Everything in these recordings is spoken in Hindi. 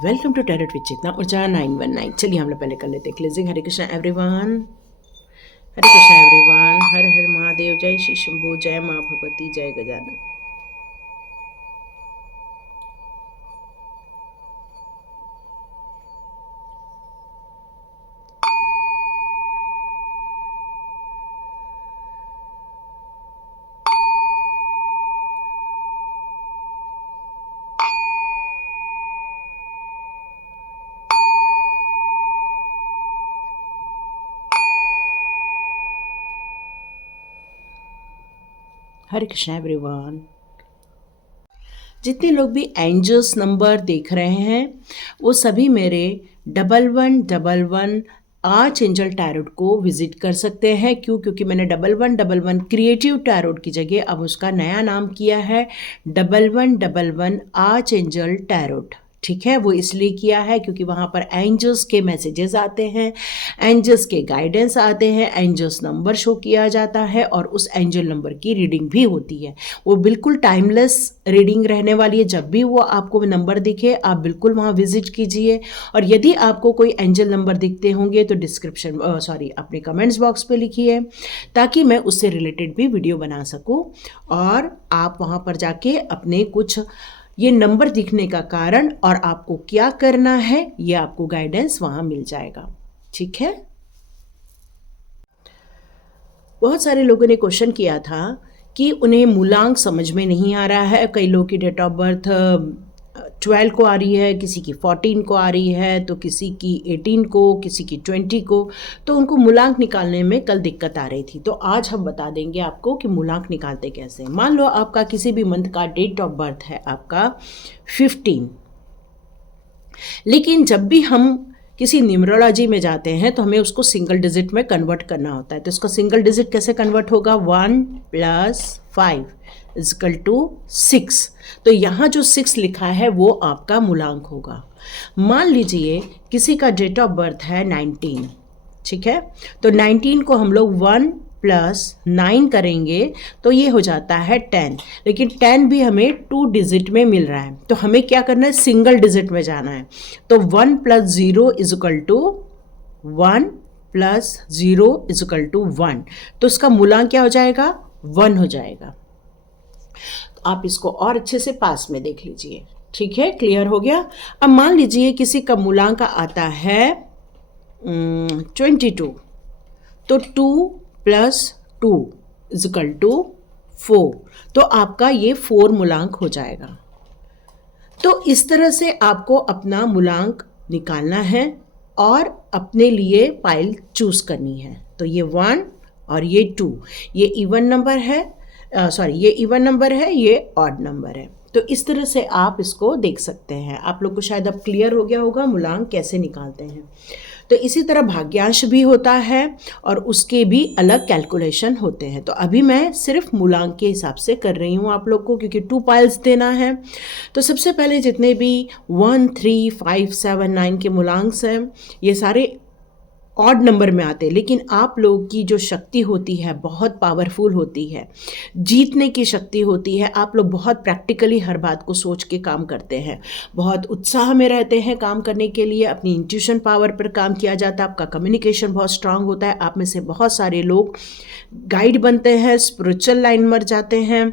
वेलकम टू टैरोट विद चेतना ऊर्जा 919। चलिए हम लोग पहले कर लेते हैं क्लेंजिंग। हरे कृष्णा एवरीवन, हरे कृष्णा एवरीवन, हर हर महादेव, जय श्री शंभू, जय माँ भगवती, जय गजानन। हरे कृष्णा एवरीवन। जितने लोग भी एंजल्स नंबर देख रहे हैं वो सभी मेरे 1111 आर्च एंजल टैरोट को विजिट कर सकते हैं। क्योंकि मैंने 1111 क्रिएटिव टैरोट की जगह अब उसका नया नाम किया है 1111 आर्च एंजल टैरोट। ठीक है, वो इसलिए किया है क्योंकि वहाँ पर एंजल्स के मैसेजेस आते हैं, एंजल्स के गाइडेंस आते हैं, एंजल्स नंबर शो किया जाता है और उस एंजल नंबर की रीडिंग भी होती है। वो बिल्कुल टाइमलेस रीडिंग रहने वाली है। जब भी वो आपको नंबर दिखे आप बिल्कुल वहाँ विजिट कीजिए। और यदि आपको कोई एंजल नंबर दिखते होंगे तो डिस्क्रिप्शन अपने कमेंट्स बॉक्स पे लिखिए ताकि मैं उससे रिलेटेड भी वीडियो बना सकूं और आप वहाँ पर जाके अपने कुछ ये नंबर दिखने का कारण और आपको क्या करना है ये आपको गाइडेंस वहाँ मिल जाएगा। ठीक है। बहुत सारे लोगों ने क्वेश्चन किया था कि उन्हें मूलांक समझ में नहीं आ रहा है। कई लोगों की डेट ऑफ बर्थ 12 को आ रही है, किसी की 14 को आ रही है, तो किसी की 18 को, किसी की 20 को, तो उनको मूलांक निकालने में कल दिक्कत आ रही थी। तो आज हम बता देंगे आपको कि मूलांक निकालते कैसे। मान लो आपका किसी भी मंथ का डेट ऑफ बर्थ है आपका 15, लेकिन जब भी हम किसी न्यूमरोलॉजी में जाते हैं तो हमें उसको सिंगल डिजिट में कन्वर्ट करना होता है। तो इसका सिंगल डिजिट कैसे कन्वर्ट होगा? 1 + 5 = 6। तो यहाँ जो 6 लिखा है वो आपका मूलांक होगा। मान लीजिए किसी का डेट ऑफ बर्थ है 19, ठीक है, तो 19 को हम लोग 1 + 9 करेंगे तो ये हो जाता है 10। लेकिन 10 भी हमें 2 डिजिट में मिल रहा है, तो हमें क्या करना है? सिंगल डिजिट में जाना है। तो 1 + 0 = 1 + 0 = 1। तो इसका मूलांक क्या हो जाएगा? 1 हो जाएगा। तो आप इसको और अच्छे से पास में देख लीजिए। ठीक है, क्लियर हो गया। अब मान लीजिए किसी का मूलांक आता है 22, तो 2 + 2 = 4। तो आपका ये 4 मूलांक हो जाएगा। तो इस तरह से आपको अपना मूलांक निकालना है और अपने लिए फाइल चूज करनी है। तो ये 1 और ये 2, ये इवन नंबर है, ये इवन नंबर है, ये ऑड नंबर है। तो इस तरह से आप इसको देख सकते हैं। आप लोग को शायद अब क्लियर हो गया होगा मूलांक कैसे निकालते हैं। तो इसी तरह भाग्यांश भी होता है और उसके भी अलग कैलकुलेशन होते हैं। तो अभी मैं सिर्फ मूलांक के हिसाब से कर रही हूँ आप लोग को, क्योंकि 2 पाइल्स देना है। तो सबसे पहले जितने भी 1, 3, 5, 7, 9 के मूलांक हैं ये सारे ऑड नंबर में आते हैं। लेकिन आप लोगों की जो शक्ति होती है बहुत पावरफुल होती है, जीतने की शक्ति होती है। आप लोग बहुत प्रैक्टिकली हर बात को सोच के काम करते हैं, बहुत उत्साह में रहते हैं काम करने के लिए। अपनी इंट्यूशन पावर पर काम किया जाता है, आपका कम्युनिकेशन बहुत स्ट्रांग होता है। आप में से बहुत सारे लोग गाइड बनते हैं, स्पिरिचुअल लाइन में जाते हैं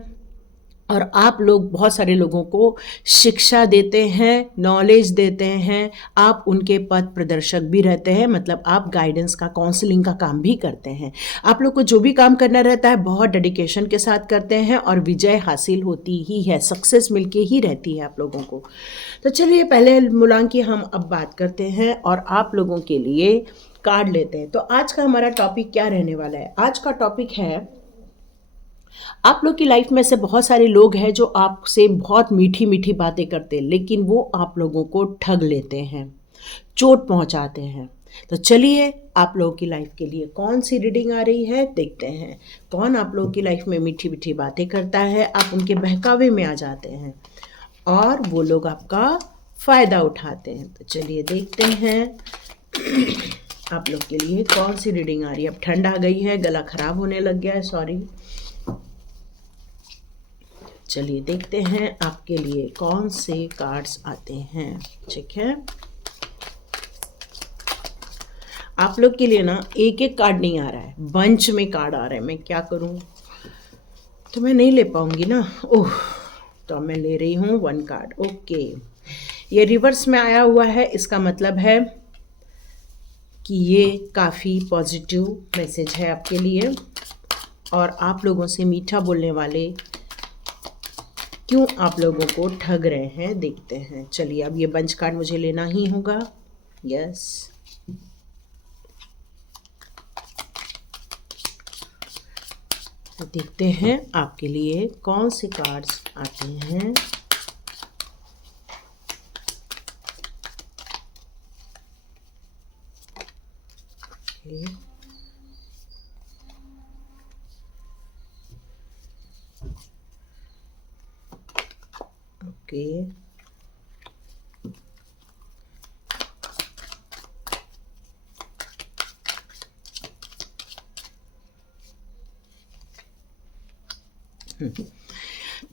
और आप लोग बहुत सारे लोगों को शिक्षा देते हैं, नॉलेज देते हैं। आप उनके पथ प्रदर्शक भी रहते हैं, मतलब आप गाइडेंस का, काउंसलिंग का काम भी करते हैं। आप लोग को जो भी काम करना रहता है बहुत डेडिकेशन के साथ करते हैं और विजय हासिल होती ही है, सक्सेस मिलके ही रहती है आप लोगों को। तो चलिए पहले मूलांक की हम अब बात करते हैं और आप लोगों के लिए कार्ड लेते हैं। तो आज का हमारा टॉपिक क्या रहने वाला है? आज का टॉपिक है, आप लोग की लाइफ में से बहुत सारे लोग हैं जो आपसे बहुत मीठी मीठी बातें करते हैं, लेकिन वो आप लोगों को ठग लेते हैं, चोट पहुंचाते हैं। तो चलिए आप लोगों की लाइफ के लिए कौन सी रीडिंग आ रही है देखते हैं। कौन आप लोगों की लाइफ में मीठी मीठी बातें करता है, आप उनके बहकावे में आ जाते हैं और वो लोग आपका फ़ायदा उठाते हैं। तो चलिए देखते हैं आप लोग के लिए कौन सी रीडिंग आ रही है। अब ठंड आ गई है, गला खराब होने लग गया है, सॉरी। चलिए देखते हैं आपके लिए कौन से कार्ड्स आते हैं। ठीक है, आप लोग के लिए ना एक एक कार्ड नहीं आ रहा है, बंच में कार्ड आ रहे हैं। मैं क्या करूं, तो मैं नहीं ले पाऊंगी ना। ओह, तो मैं ले रही हूँ 1 कार्ड। ओके, ये रिवर्स में आया हुआ है, इसका मतलब है कि ये काफ़ी पॉजिटिव मैसेज है आपके लिए, और आप लोगों से मीठा बोलने वाले क्यों आप लोगों को ठग रहे हैं, देखते हैं। चलिए, अब ये बंच कार्ड मुझे लेना ही होगा। यस, देखते हैं आपके लिए कौन से कार्ड्स आते हैं। ओके,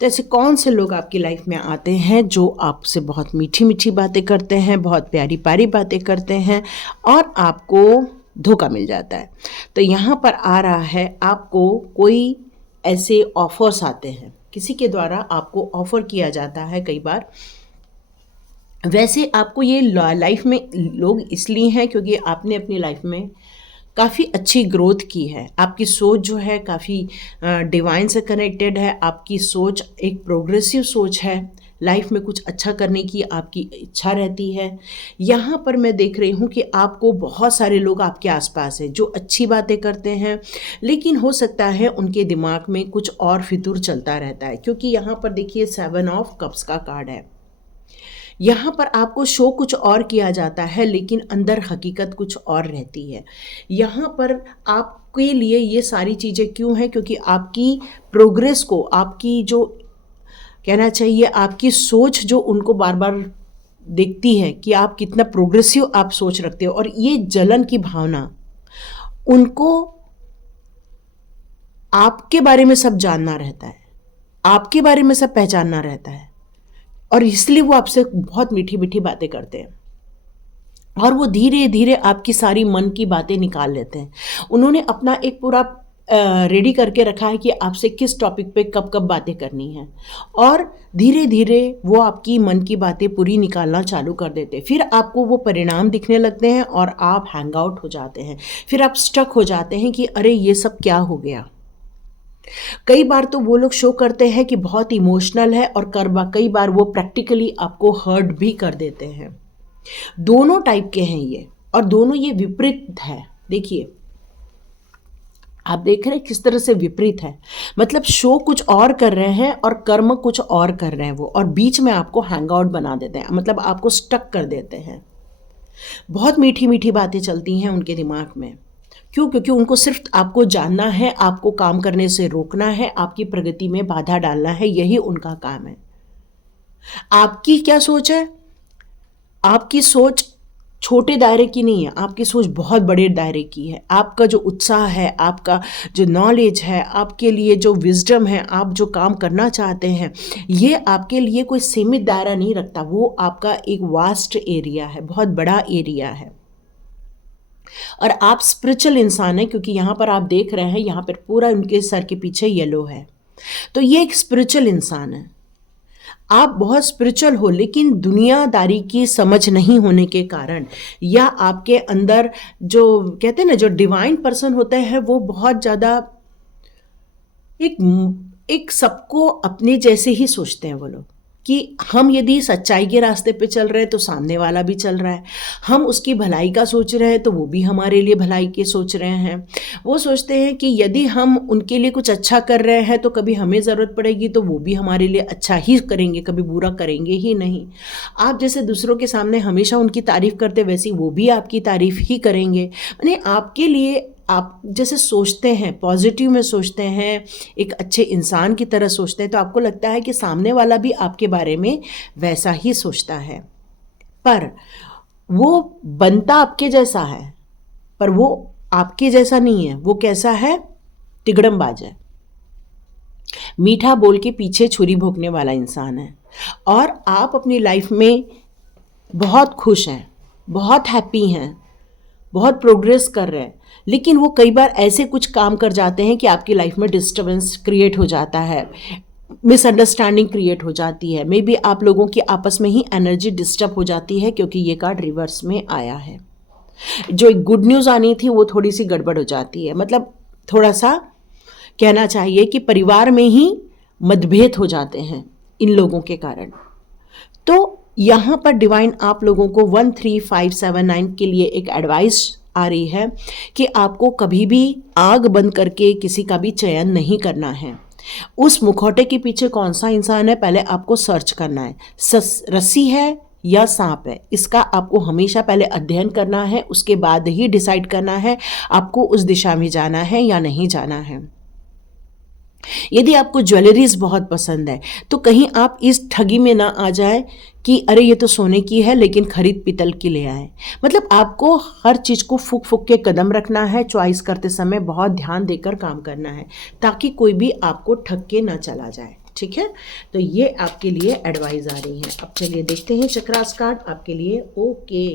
तो ऐसे कौन से लोग आपकी लाइफ में आते हैं जो आपसे बहुत मीठी मीठी बातें करते हैं, बहुत प्यारी प्यारी बातें करते हैं, और आपको धोखा मिल जाता है। तो यहाँ पर आ रहा है आपको कोई ऐसे ऑफर्स आते हैं, किसी के द्वारा आपको ऑफर किया जाता है कई बार। वैसे आपको ये लाइफ में लोग इसलिए हैं क्योंकि आपने अपनी लाइफ में काफ़ी अच्छी ग्रोथ की है। आपकी सोच जो है काफ़ी डिवाइन से कनेक्टेड है। आपकी सोच एक प्रोग्रेसिव सोच है, लाइफ में कुछ अच्छा करने की आपकी इच्छा रहती है। यहाँ पर मैं देख रही हूँ कि आपको बहुत सारे लोग आपके आसपास हैं जो अच्छी बातें करते हैं, लेकिन हो सकता है उनके दिमाग में कुछ और फितूर चलता रहता है, क्योंकि यहाँ पर देखिए 7 ऑफ कप्स का कार्ड है। यहाँ पर आपको शो कुछ और किया जाता है, लेकिन अंदर हकीकत कुछ और रहती है। यहाँ पर आपके लिए ये सारी चीज़ें क्यों हैं, क्योंकि आपकी प्रोग्रेस को, आपकी जो कहना चाहिए आपकी सोच जो उनको बार बार देखती है कि आप कितना प्रोग्रेसिव आप सोच रखते हो, और ये जलन की भावना उनको आपके बारे में सब जानना रहता है, आपके बारे में सब पहचानना रहता है, और इसलिए वो आपसे बहुत मीठी मीठी बातें करते हैं, और वो धीरे धीरे आपकी सारी मन की बातें निकाल लेते हैं। उन्होंने अपना एक पूरा रेडी करके रखा है कि आपसे किस टॉपिक पे कब कब बातें करनी है, और धीरे धीरे वो आपकी मन की बातें पूरी निकालना चालू कर देते हैं। फिर आपको वो परिणाम दिखने लगते हैं और आप हैंग आउट हो जाते हैं। फिर आप स्टक हो जाते हैं कि अरे ये सब क्या हो गया। कई बार तो वो लोग शो करते हैं कि बहुत इमोशनल है, और कई बार वो प्रैक्टिकली आपको हर्ट भी कर देते हैं। दोनों टाइप के हैं ये, और दोनों ये विपरीत है। देखिए, आप देख रहे हैं किस तरह से विपरीत है, मतलब शो कुछ और कर रहे हैं और कर्म कुछ और कर रहे हैं वो, और बीच में आपको हैंग आउट बना देते हैं, मतलब आपको स्टक कर देते हैं। बहुत मीठी मीठी बातें चलती हैं उनके दिमाग में। क्यों? क्योंकि उनको सिर्फ आपको जानना है, आपको काम करने से रोकना है, आपकी प्रगति में बाधा डालना है, यही उनका काम है। आपकी क्या सोच है? आपकी सोच छोटे दायरे की नहीं है, आपकी सोच बहुत बड़े दायरे की है। आपका जो उत्साह है, आपका जो नॉलेज है, आपके लिए जो विजडम है, आप जो काम करना चाहते हैं, ये आपके लिए कोई सीमित दायरा नहीं रखता। वो आपका एक वास्ट एरिया है, बहुत बड़ा एरिया है। और आप स्पिरिचुअल इंसान हैं, क्योंकि यहाँ पर आप देख रहे हैं, यहाँ पर पूरा उनके सर के पीछे येलो है, तो ये एक स्पिरिचुअल इंसान है। आप बहुत स्पिरिचुअल हो, लेकिन दुनियादारी की समझ नहीं होने के कारण, या आपके अंदर जो कहते हैं ना, जो डिवाइन पर्सन होते हैं, वो बहुत ज़्यादा एक एक सबको अपने जैसे ही सोचते हैं वो लोग, कि हम यदि सच्चाई के रास्ते पे चल रहे हैं तो सामने वाला भी चल रहा है, हम उसकी भलाई का सोच रहे हैं तो वो भी हमारे लिए भलाई के सोच रहे हैं। वो सोचते हैं कि यदि हम उनके लिए कुछ अच्छा कर रहे हैं तो कभी हमें ज़रूरत पड़ेगी तो वो भी हमारे लिए अच्छा ही करेंगे, कभी बुरा करेंगे ही नहीं। आप जैसे दूसरों के सामने हमेशा उनकी तारीफ़ करते, वैसे वो भी आपकी तारीफ़ ही करेंगे। यानी आपके लिए आप जैसे सोचते हैं, पॉजिटिव में सोचते हैं, एक अच्छे इंसान की तरह सोचते हैं, तो आपको लगता है कि सामने वाला भी आपके बारे में वैसा ही सोचता है। पर वो बनता आपके जैसा है, पर वो आपके जैसा नहीं है। वो कैसा है? तिगड़मबाज है। मीठा बोल के पीछे छुरी भोंकने वाला इंसान है, और आप अपनी लाइफ में बहुत खुश हैं, बहुत हैप्पी हैं, बहुत प्रोग्रेस कर रहे हैं, लेकिन वो कई बार ऐसे कुछ काम कर जाते हैं कि आपकी लाइफ में डिस्टर्बेंस क्रिएट हो जाता है, मिसअंडरस्टैंडिंग क्रिएट हो जाती है, मे बी आप लोगों की आपस में ही एनर्जी डिस्टर्ब हो जाती है, क्योंकि ये कार्ड रिवर्स में आया है। जो एक गुड न्यूज़ आनी थी वो थोड़ी सी गड़बड़ हो जाती है, मतलब थोड़ा सा कहना चाहिए कि परिवार में ही मतभेद हो जाते हैं इन लोगों के कारण। तो यहाँ पर डिवाइन आप लोगों को 13579 के लिए एक एडवाइस आ रही है कि आपको कभी भी आग बंद करके किसी का भी चयन नहीं करना है। उस मुखौटे के पीछे कौन सा इंसान है, पहले आपको सर्च करना है। रस्सी है या सांप है, इसका आपको हमेशा पहले अध्ययन करना है, उसके बाद ही डिसाइड करना है आपको उस दिशा में जाना है या नहीं जाना है। यदि आपको ज्वेलरीज बहुत पसंद है तो कहीं आप इस ठगी में ना आ जाए कि अरे ये तो सोने की है लेकिन खरीद पीतल की ले आए। मतलब आपको हर चीज़ को फूक फूक के कदम रखना है, चॉइस करते समय बहुत ध्यान देकर काम करना है, ताकि कोई भी आपको ठग के ना चला जाए। ठीक है, तो ये आपके लिए एडवाइस आ रही है। अब चलिए देखते हैं चक्रास कार्ड आपके लिए। ओके,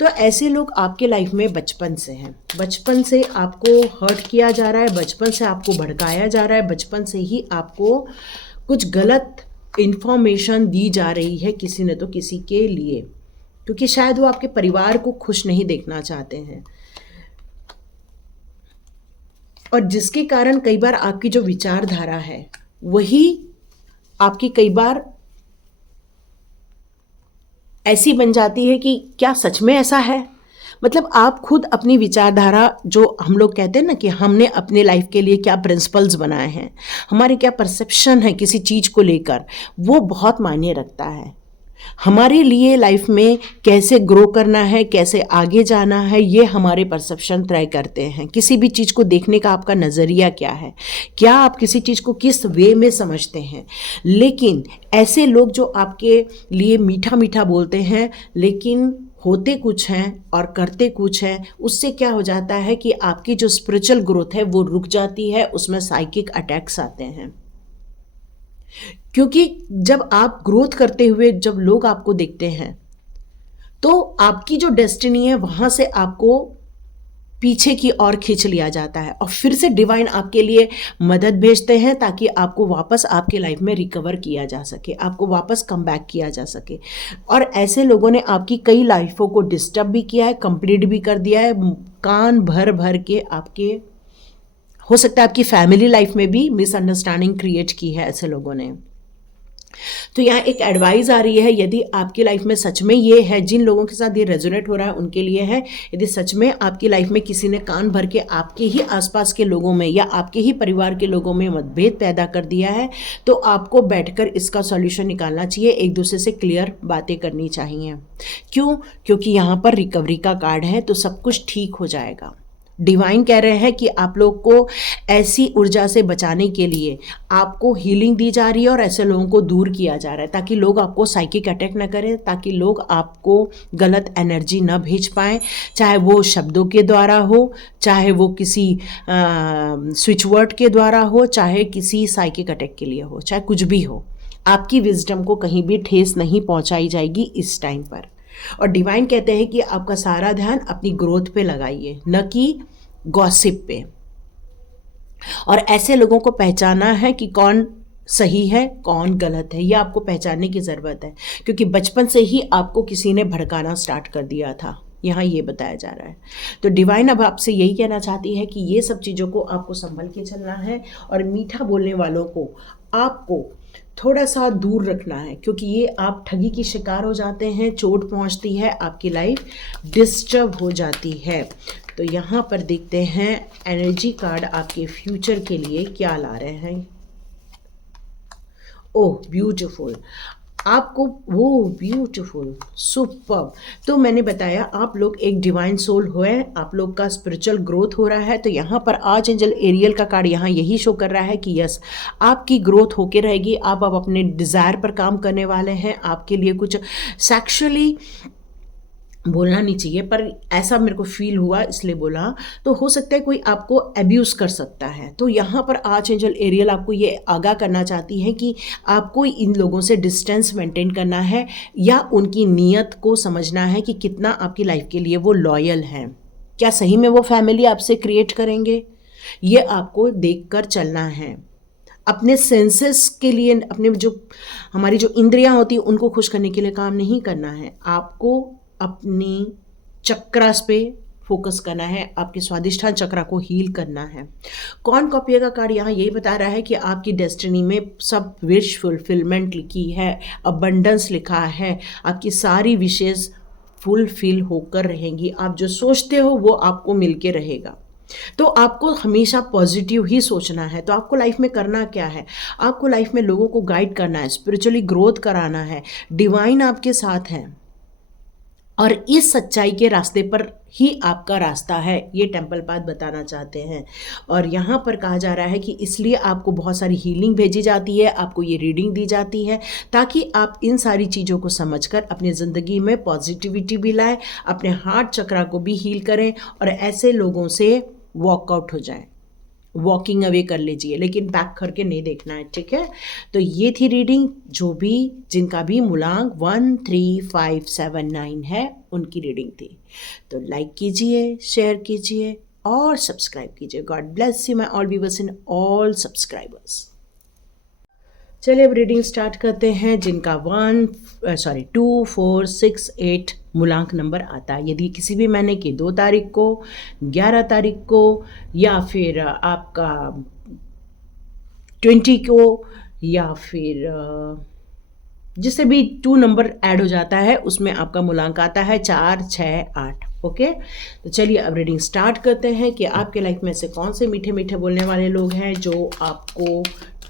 तो ऐसे लोग आपके लाइफ में बचपन से हैं, बचपन से आपको हर्ट किया जा रहा है, बचपन से आपको भड़काया जा रहा है, बचपन से ही आपको कुछ गलत इन्फॉर्मेशन दी जा रही है किसी न तो किसी के लिए, क्योंकि शायद वो आपके परिवार को खुश नहीं देखना चाहते हैं, और जिसके कारण कई बार आपकी जो विचारधारा है वही आपकी कई बार ऐसी बन जाती है कि क्या सच में ऐसा है। मतलब आप खुद अपनी विचारधारा, जो हम लोग कहते हैं ना कि हमने अपने लाइफ के लिए क्या प्रिंसिपल्स बनाए हैं, हमारे क्या परसेप्शन है किसी चीज़ को लेकर, वो बहुत मायने रखता है। हमारे लिए लाइफ में कैसे ग्रो करना है, कैसे आगे जाना है, ये हमारे परसेप्शन तय करते हैं। किसी भी चीज़ को देखने का आपका नज़रिया क्या है, क्या आप किसी चीज़ को किस वे में समझते हैं। लेकिन ऐसे लोग जो आपके लिए मीठा मीठा बोलते हैं लेकिन होते कुछ हैं और करते कुछ हैं, उससे क्या हो जाता है कि आपकी जो स्पिरिचुअल ग्रोथ है वो रुक जाती है, उसमें साइकिक अटैक्स आते हैं। क्योंकि जब आप ग्रोथ करते हुए जब लोग आपको देखते हैं तो आपकी जो डेस्टिनी है वहाँ से आपको पीछे की ओर खींच लिया जाता है, और फिर से डिवाइन आपके लिए मदद भेजते हैं ताकि आपको वापस आपके लाइफ में रिकवर किया जा सके, आपको वापस कम बैक किया जा सके। और ऐसे लोगों ने आपकी कई लाइफों को डिस्टर्ब भी किया है, कंप्लीट भी कर दिया है, कान भर भर के आपके, हो सकता है आपकी फैमिली लाइफ में भी मिसअंडरस्टैंडिंग क्रिएट की है ऐसे लोगों ने। तो यहाँ एक एडवाइस आ रही है, यदि आपकी लाइफ में सच में ये है, जिन लोगों के साथ ये रेजोनेट हो रहा है उनके लिए है, यदि सच में आपकी लाइफ में किसी ने कान भर के आपके ही आसपास के लोगों में या आपके ही परिवार के लोगों में मतभेद पैदा कर दिया है, तो आपको बैठकर इसका सॉल्यूशन निकालना चाहिए, एक दूसरे से क्लियर बातें करनी चाहिए। क्यों? क्योंकि यहाँ पर रिकवरी का कार्ड है, तो सब कुछ ठीक हो जाएगा। डिवाइन कह रहे हैं कि आप लोग को ऐसी ऊर्जा से बचाने के लिए आपको हीलिंग दी जा रही है और ऐसे लोगों को दूर किया जा रहा है, ताकि लोग आपको साइकिक अटैक ना करें, ताकि लोग आपको गलत एनर्जी ना भेज पाएँ, चाहे वो शब्दों के द्वारा हो, चाहे वो किसी स्विच वर्ड के द्वारा हो, चाहे किसी साइकिक अटैक के लिए हो, चाहे कुछ भी हो, आपकी विजडम को कहीं भी ठेस नहीं पहुंचाई जाएगी इस टाइम पर। और डिवाइन कहते हैं कि आपका सारा ध्यान अपनी ग्रोथ पे लगाइए, न कि गॉसिप पे। और ऐसे लोगों को पहचाना है कि कौन सही है कौन गलत है, यह आपको पहचानने की ज़रूरत है, क्योंकि बचपन से ही आपको किसी ने भड़काना स्टार्ट कर दिया था, यहाँ ये बताया जा रहा है। तो डिवाइन अब आपसे यही कहना चाहती है कि ये सब चीज़ों को आपको संभल के चलना है, और मीठा बोलने वालों को आपको थोड़ा सा दूर रखना है, क्योंकि ये आप ठगी की शिकार हो जाते हैं, चोट पहुंचती है, आपकी लाइफ डिस्टर्ब हो जाती है। तो यहाँ पर देखते हैं एनर्जी कार्ड आपके फ्यूचर के लिए क्या ला रहे हैं। ओह ब्यूटीफुल, आपको वो ब्यूटीफुल सुपर। तो मैंने बताया आप लोग एक डिवाइन सोल हुए, आप लोग का स्पिरिचुअल ग्रोथ हो रहा है। तो यहाँ पर आर्च एंजल एरियल का कार्ड यहाँ यही शो कर रहा है कि यस, आपकी ग्रोथ होके रहेगी, आप अपने डिज़ायर पर काम करने वाले हैं, आपके लिए कुछ सेक्सुअली बोलना नहीं चाहिए, पर ऐसा मेरे को फील हुआ इसलिए बोला। तो हो सकता है कोई आपको अब्यूज़ कर सकता है। तो यहाँ पर आर्चएंजल एरियल आपको ये आगाह करना चाहती है कि आपको इन लोगों से डिस्टेंस मेंटेन करना है, या उनकी नीयत को समझना है कि कितना आपकी लाइफ के लिए वो लॉयल हैं। क्या सही में वो फैमिली आपसे क्रिएट करेंगे, ये आपको देख कर चलना है। अपने सेंसेस के लिए, अपने जो हमारी जो इंद्रियां होती हैं उनको खुश करने के लिए काम नहीं करना है। आपको अपनी चक्रास पे फोकस करना है, आपके स्वादिष्ठान चक्रा को हील करना है। कौन कॉपिया का कार्ड यहाँ यही बता रहा है कि आपकी डेस्टिनी में सब विश फुलफिलमेंट लिखी है, अबंडेंस लिखा है, आपकी सारी विशेष फुलफिल होकर रहेंगी। आप जो सोचते हो वो आपको मिलके रहेगा। तो आपको हमेशा पॉजिटिव ही सोचना है। तो आपको लाइफ में करना क्या है, आपको लाइफ में लोगों को गाइड करना है, स्पिरिचुअली ग्रोथ कराना है। डिवाइन आपके साथ है और इस सच्चाई के रास्ते पर ही आपका रास्ता है, ये टेम्पल पाथ बताना चाहते हैं। और यहाँ पर कहा जा रहा है कि इसलिए आपको बहुत सारी हीलिंग भेजी जाती है, आपको ये रीडिंग दी जाती है, ताकि आप इन सारी चीज़ों को समझकर अपनी ज़िंदगी में पॉजिटिविटी भी लाएं, अपने हार्ट चक्रा को भी हील करें और ऐसे लोगों से वॉकआउट हो जाएं, वॉकिंग अवे कर लीजिए, लेकिन बैक करके नहीं देखना है, ठीक है। तो ये थी रीडिंग। जो भी जिनका भी मूलांक 1 3 5 7 9 है उनकी रीडिंग थी। तो लाइक कीजिए, शेयर कीजिए और सब्सक्राइब कीजिए। God bless you my all viewers and all subscribers. चलिए अब रीडिंग स्टार्ट करते हैं। जिनका 2 4 6 8 मूलांक नंबर आता है, यदि किसी भी महीने की 2 तारीख को, 11 तारीख को, या फिर आपका 20 को, या फिर जिससे भी 2 नंबर ऐड हो जाता है उसमें आपका मूलांक आता है 4 6 8। ओके, तो चलिए अब रीडिंग स्टार्ट करते हैं कि आपके लाइफ में से कौन से मीठे मीठे बोलने वाले लोग हैं जो आपको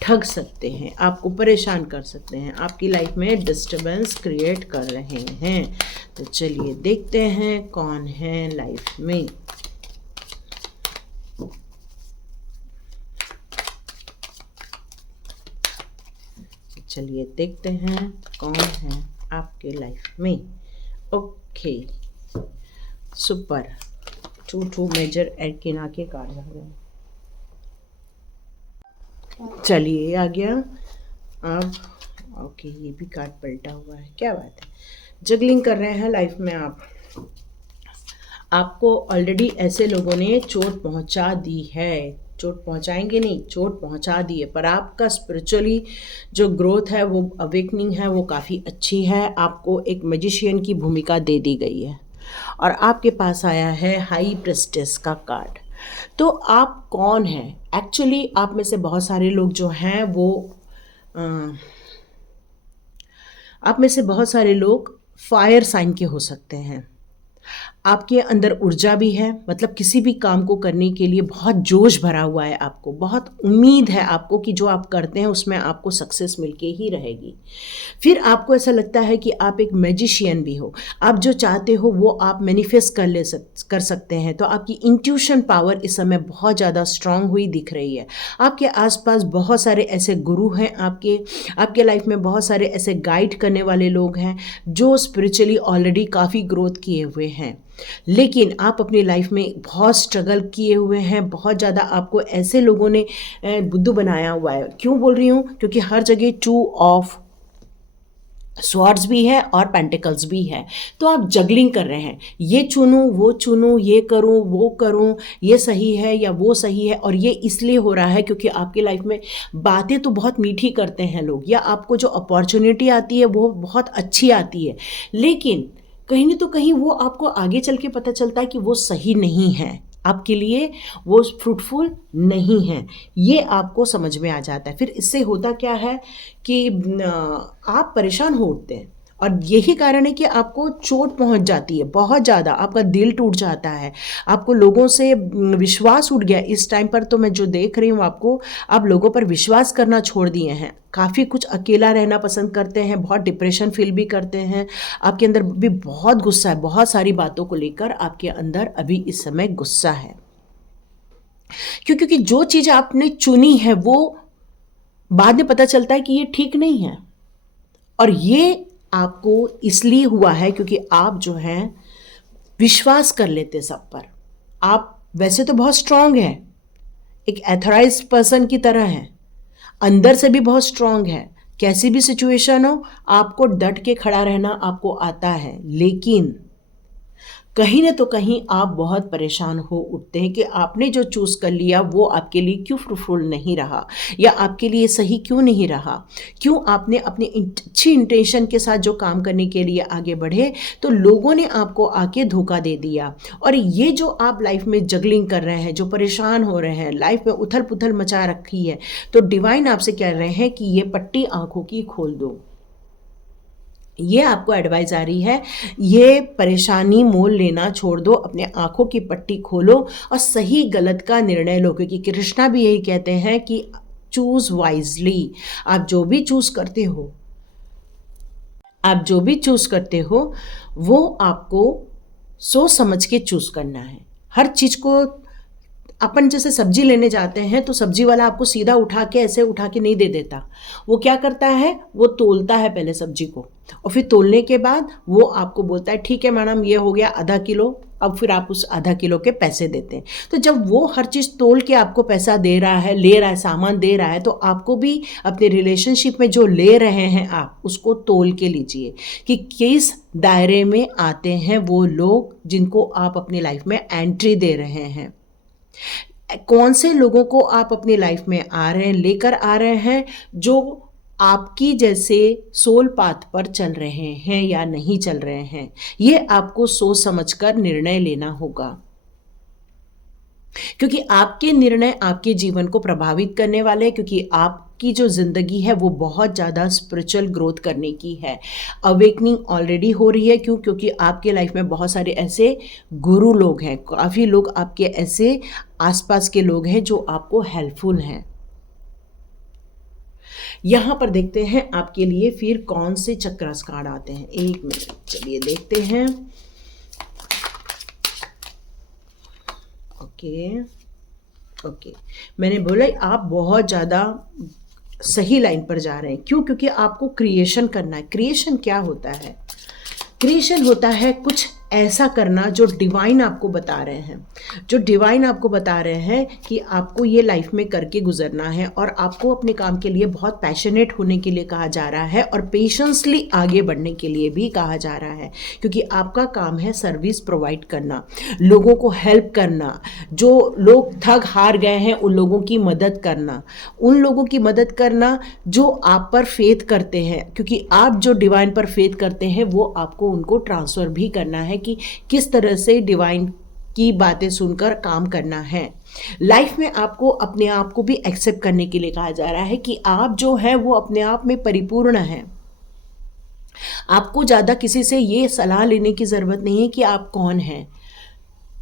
ठग सकते हैं, आपको परेशान कर सकते हैं, आपकी लाइफ में डिस्टर्बेंस क्रिएट कर रहे हैं। तो चलिए देखते हैं कौन है लाइफ में। चलिए देखते हैं कौन है आपके लाइफ में। Okay, super. 2 मेजर एरकिना के कार्ड आ गए। चलिए आ गया अब। ओके, ये भी कार्ड पलटा हुआ है, क्या बात है। जगलिंग कर रहे हैं लाइफ में आप। आपको ऑलरेडी ऐसे लोगों ने चोट पहुंचा दी है, चोट पहुंचाएंगे नहीं, चोट पहुंचा दी है, पर आपका स्पिरिचुअली जो ग्रोथ है, वो अवेकनिंग है, वो काफ़ी अच्छी है। आपको एक मैजिशियन की भूमिका दे दी गई है और आपके पास आया है हाई प्रेस्टेस का कार्ड। तो आप कौन हैं एक्चुअली? आप में से बहुत सारे लोग जो हैं वो आप में से बहुत सारे लोग फायर साइन के हो सकते हैं। आपके अंदर ऊर्जा भी है, मतलब किसी भी काम को करने के लिए बहुत जोश भरा हुआ है, आपको बहुत उम्मीद है आपको कि जो आप करते हैं उसमें आपको सक्सेस मिलके ही रहेगी। फिर आपको ऐसा लगता है कि आप एक मैजिशियन भी हो, आप जो चाहते हो वो आप मैनिफेस्ट कर सकते हैं। तो आपकी इंट्यूशन पावर इस समय बहुत ज़्यादा स्ट्रांग हुई दिख रही है। आपके आसपास बहुत सारे ऐसे गुरु हैं, आपके लाइफ में बहुत सारे ऐसे गाइड करने वाले लोग हैं जो स्पिरिचुअली ऑलरेडी काफ़ी ग्रोथ किए हुए हैं, लेकिन आप अपनी लाइफ में बहुत स्ट्रगल किए हुए हैं। बहुत ज़्यादा आपको ऐसे लोगों ने बुद्धू बनाया हुआ है। क्यों बोल रही हूँ? क्योंकि हर जगह 2 ऑफ स्वॉर्ड्स भी है और पेंटिकल्स भी है। तो आप जगलिंग कर रहे हैं, ये चुनूं वो चुनूं, ये करूं वो करूं, ये सही है या वो सही है। और ये इसलिए हो रहा है क्योंकि आपकी लाइफ में बातें तो बहुत मीठी करते हैं लोग, या आपको जो अपॉर्चुनिटी आती है वो बहुत अच्छी आती है, लेकिन कहीं ना तो कहीं वो आपको आगे चल के पता चलता है कि वो सही नहीं है आपके लिए, वो फ्रूटफुल नहीं है। ये आपको समझ में आ जाता है। फिर इससे होता क्या है कि आप परेशान हो उठते हैं और यही कारण है कि आपको चोट पहुंच जाती है बहुत ज़्यादा, आपका दिल टूट जाता है, आपको लोगों से विश्वास उठ गया। इस टाइम पर तो मैं जो देख रही हूँ आपको, आप लोगों पर विश्वास करना छोड़ दिए हैं, काफ़ी कुछ अकेला रहना पसंद करते हैं, बहुत डिप्रेशन फील भी करते हैं। आपके अंदर भी बहुत गुस्सा है, बहुत सारी बातों को लेकर आपके अंदर अभी इस समय गुस्सा है। क्योंकि जो चीज़ आपने चुनी है वो बाद में पता चलता है कि ये ठीक नहीं है। और ये आपको इसलिए हुआ है क्योंकि आप जो हैं विश्वास कर लेते सब पर। आप वैसे तो बहुत स्ट्रांग हैं, एक एथराइज्ड पर्सन की तरह हैं, अंदर से भी बहुत स्ट्रांग है, कैसी भी सिचुएशन हो आपको डट के खड़ा रहना आपको आता है, लेकिन कहीं न तो कहीं आप बहुत परेशान हो उठते हैं कि आपने जो चूज़ कर लिया वो आपके लिए क्यों फ्रूटफुल नहीं रहा, या आपके लिए सही क्यों नहीं रहा, क्यों आपने अपनी अच्छी इंटेंशन के साथ जो काम करने के लिए आगे बढ़े तो लोगों ने आपको आके धोखा दे दिया। और ये जो आप लाइफ में जगलिंग कर रहे हैं, जो परेशान हो रहे हैं, लाइफ में उथल पुथल मचा रखी है, तो डिवाइन आपसे कह रहे हैं कि ये पट्टी आंखों की खोल दो। ये आपको एडवाइस आ रही है, ये परेशानी मोल लेना छोड़ दो, अपने आंखों की पट्टी खोलो और सही गलत का निर्णय लो, क्योंकि कृष्णा भी यही कहते हैं कि चूज वाइजली। आप जो भी चूज करते हो, आप जो भी चूज करते हो वो आपको सोच समझ के चूज करना है। हर चीज को अपन जैसे सब्जी लेने जाते हैं तो सब्जी वाला आपको सीधा उठा के ऐसे उठा के नहीं दे देता, वो क्या करता है, वो तोलता है पहले सब्जी को, और फिर तोलने के बाद वो आपको बोलता है ठीक है मैडम ये हो गया आधा किलो, अब फिर आप उस आधा किलो के पैसे देते हैं। तो जब वो हर चीज़ तोल के आपको पैसा दे रहा है, ले रहा है, सामान दे रहा है, तो आपको भी अपने रिलेशनशिप में जो ले रहे हैं आप उसको तोल के लीजिए कि किस दायरे में आते हैं वो लोग जिनको आप अपनी लाइफ में एंट्री दे रहे हैं, कौन से लोगों को आप अपनी लाइफ में आ रहे हैं, लेकर आ रहे हैं, जो आपकी जैसे सोल पाथ पर चल रहे हैं या नहीं चल रहे हैं। ये आपको सोच समझकर निर्णय लेना होगा, क्योंकि आपके निर्णय आपके जीवन को प्रभावित करने वाले हैं, क्योंकि आपकी जो ज़िंदगी है वो बहुत ज़्यादा स्पिरिचुअल ग्रोथ करने की है। अवेकनिंग ऑलरेडी हो रही है, क्यों, क्योंकि आपके लाइफ में बहुत सारे ऐसे गुरु लोग हैं, काफ़ी लोग आपके ऐसे आसपास के लोग हैं जो आपको हेल्पफुल हैं। यहाँ पर देखते हैं आपके लिए फिर कौन से चक्रस कार्ड आते हैं। एक मिनट, चलिए देखते हैं। ओके, मैंने बोला आप बहुत ज़्यादा सही लाइन पर जा रहे हैं। क्यों? क्योंकि आपको क्रिएशन करना है। क्रिएशन क्या होता है? क्रिएशन होता है कुछ ऐसा करना जो डिवाइन आपको बता रहे हैं, जो डिवाइन आपको बता रहे हैं कि आपको ये लाइफ में करके गुजरना है, और आपको अपने काम के लिए बहुत पैशनेट होने के लिए कहा जा रहा है, और पेशेंसली आगे बढ़ने के लिए भी कहा जा रहा है, क्योंकि आपका काम है सर्विस प्रोवाइड करना, लोगों को हेल्प करना, जो लोग थक हार गए हैं उन लोगों की मदद करना, उन लोगों की मदद करना जो आप पर फेथ करते हैं, क्योंकि आप जो डिवाइन पर फेथ करते हैं वो आपको उनको ट्रांसफ़र भी करना है कि किस तरह से डिवाइन की बातें सुनकर काम करना है। लाइफ में आपको अपने आप को भी एक्सेप्ट करने के लिए कहा जा रहा है कि आप जो है वो अपने आप में परिपूर्ण है। आपको ज़्यादा किसी से ये सलाह लेने की ज़रूरत नहीं है कि आप कौन हैं।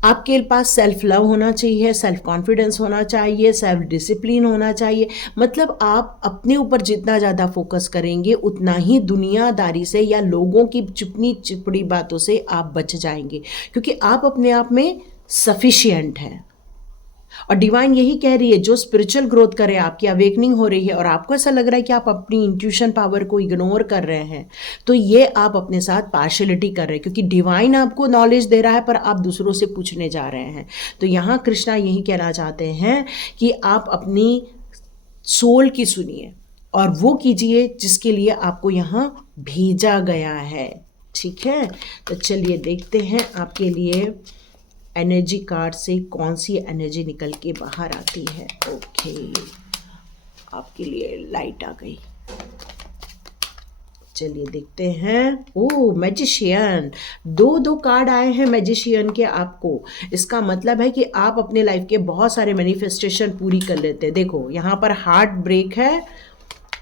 आपके पास सेल्फ लव होना चाहिए, सेल्फ कॉन्फिडेंस होना चाहिए, सेल्फ डिसिप्लिन होना चाहिए। मतलब आप अपने ऊपर जितना ज़्यादा फोकस करेंगे उतना ही दुनियादारी से या लोगों की चिपनी चिपड़ी बातों से आप बच जाएंगे, क्योंकि आप अपने आप में सफिशिएंट हैं। और डिवाइन यही कह रही है, जो स्पिरिचुअल ग्रोथ करे, आपकी अवेकनिंग हो रही है और आपको ऐसा लग रहा है कि आप अपनी इंट्यूशन पावर को इग्नोर कर रहे हैं, तो ये आप अपने साथ पार्शियलिटी कर रहे हैं, क्योंकि डिवाइन आपको नॉलेज दे रहा है पर आप दूसरों से पूछने जा रहे हैं। तो यहाँ कृष्णा यही कहना चाहते हैं कि आप अपनी सोल की सुनिए और वो कीजिए जिसके लिए आपको यहाँ भेजा गया है। ठीक है, तो चलिए देखते हैं आपके लिए एनर्जी कार्ड से कौन सी एनर्जी निकल के बाहर आती है। ओके, आपके लिए लाइट आ गई। चलिए देखते हैं। ओह, मैजिशियन, दो कार्ड आए हैं मैजिशियन के आपको। इसका मतलब है कि आप अपने लाइफ के बहुत सारे मैनिफेस्टेशन पूरी कर लेते हैं। देखो यहाँ पर हार्ट ब्रेक है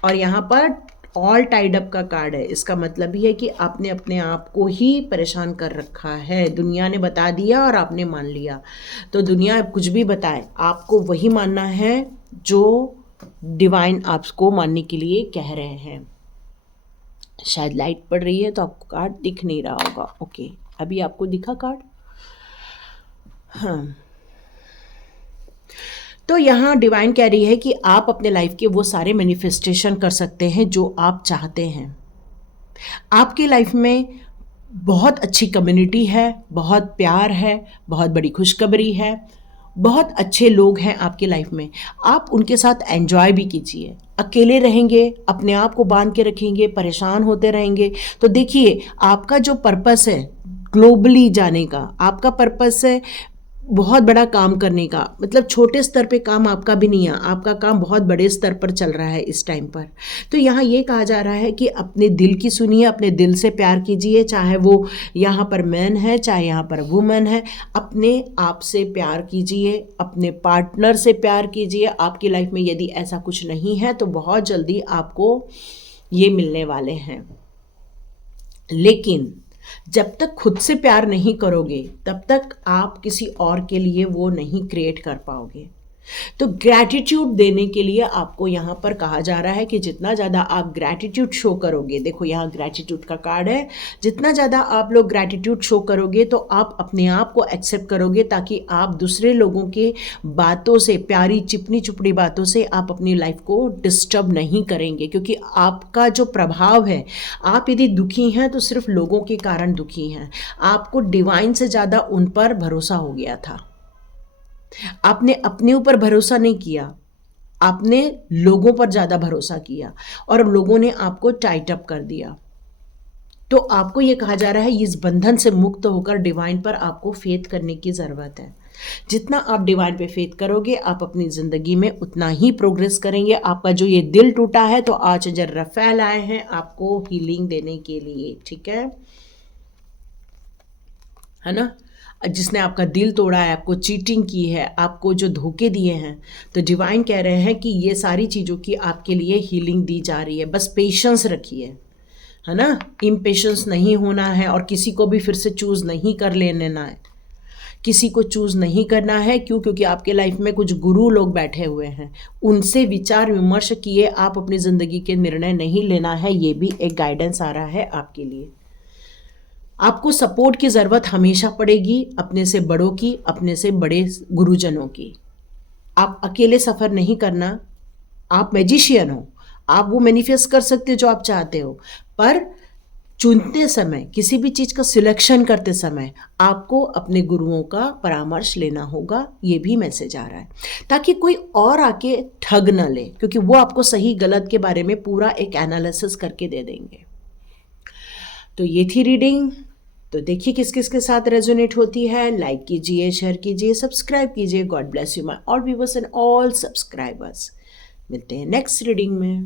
और यहाँ पर ऑल टाइड अप का कार्ड है। इसका मतलब ही है कि आपने अपने आप को ही परेशान कर रखा है। दुनिया ने बता दिया और आपने मान लिया। तो दुनिया कुछ भी बताए, आपको वही मानना है जो डिवाइन आपको मानने के लिए कह रहे हैं। शायद लाइट पड़ रही है तो आपको कार्ड दिख नहीं रहा होगा। ओके, अभी आपको दिखा कार्ड? हाँ, तो यहाँ डिवाइन कह रही है कि आप अपने लाइफ के वो सारे मैनिफेस्टेशन कर सकते हैं जो आप चाहते हैं। आपकी लाइफ में बहुत अच्छी कम्युनिटी है, बहुत प्यार है, बहुत बड़ी खुशखबरी है, बहुत अच्छे लोग हैं आपकी लाइफ में। आप उनके साथ एंजॉय भी कीजिए। अकेले रहेंगे, अपने आप को बांध के रखेंगे, परेशान होते रहेंगे, तो देखिए आपका जो पर्पस है ग्लोबली जाने का, आपका पर्पस है बहुत बड़ा काम करने का, मतलब छोटे स्तर पे काम आपका भी नहीं है, आपका काम बहुत बड़े स्तर पर चल रहा है इस टाइम पर। तो यहाँ ये कहा जा रहा है कि अपने दिल की सुनिए, अपने दिल से प्यार कीजिए, चाहे वो यहाँ पर मैन है चाहे यहाँ पर वुमेन है। अपने आप से प्यार कीजिए, अपने पार्टनर से प्यार कीजिए। आपकी लाइफ में यदि ऐसा कुछ नहीं है तो बहुत जल्दी आपको ये मिलने वाले हैं। लेकिन जब तक खुद से प्यार नहीं करोगे तब तक आप किसी और के लिए वो नहीं क्रिएट कर पाओगे। तो ग्रैटिट्यूड देने के लिए आपको यहाँ पर कहा जा रहा है कि जितना ज़्यादा आप ग्रैटिट्यूड शो करोगे, देखो यहाँ ग्रैटिट्यूड का कार्ड है, जितना ज़्यादा आप लोग ग्रैटिट्यूड शो करोगे तो आप अपने आप को एक्सेप्ट करोगे, ताकि आप दूसरे लोगों के बातों से, प्यारी चिपनी चुपड़ी बातों से आप अपनी लाइफ को डिस्टर्ब नहीं करेंगे। क्योंकि आपका जो प्रभाव है, आप यदि दुखी हैं तो सिर्फ लोगों के कारण दुखी हैं। आपको डिवाइन से ज़्यादा उन पर भरोसा हो गया था। आपने अपने ऊपर भरोसा नहीं किया, आपने लोगों पर ज़्यादा भरोसा किया और लोगों ने आपको टाइट अप कर दिया। तो आपको ये कहा जा रहा है इस बंधन से मुक्त होकर डिवाइन पर आपको फेथ करने की ज़रूरत है। जितना आप डिवाइन पे फेथ करोगे, आप अपनी ज़िंदगी में उतना ही प्रोग्रेस करेंगे। आपका जो ये दिल टूटा है, तो आर्चएंजल रफेल आए हैं आपको हीलिंग देने के लिए, ठीक है ना। जिसने आपका दिल तोड़ा है, आपको चीटिंग की है, आपको जो धोखे दिए हैं, तो डिवाइन कह रहे हैं कि ये सारी चीज़ों की आपके लिए हीलिंग दी जा रही है। बस पेशेंस रखिए, है ना। इम्पेशेंस नहीं होना है और किसी को भी फिर से चूज़ नहीं कर लेना है, किसी को चूज़ नहीं करना है। क्यों? क्योंकि आपके लाइफ में कुछ गुरु लोग बैठे हुए हैं, उनसे विचार विमर्श किए आप अपनी ज़िंदगी के निर्णय नहीं लेना है। ये भी एक गाइडेंस आ रहा है आपके लिए। आपको सपोर्ट की ज़रूरत हमेशा पड़ेगी, अपने से बड़ों की, अपने से बड़े गुरुजनों की। आप अकेले सफ़र नहीं करना। आप मैजिशियन हो, आप वो मैनिफेस्ट कर सकते हो जो आप चाहते हो, पर चुनते समय, किसी भी चीज़ का सिलेक्शन करते समय आपको अपने गुरुओं का परामर्श लेना होगा। ये भी मैसेज आ रहा है, ताकि कोई और आके ठग ना ले, क्योंकि वो आपको सही गलत के बारे में पूरा एक एनालिसिस करके दे देंगे। तो ये थी रीडिंग। तो देखिए किस किस के साथ रेजोनेट होती है। लाइक कीजिए, शेयर कीजिए, सब्सक्राइब कीजिए। God bless you my all viewers and all subscribers. मिलते हैं नेक्स्ट रीडिंग में।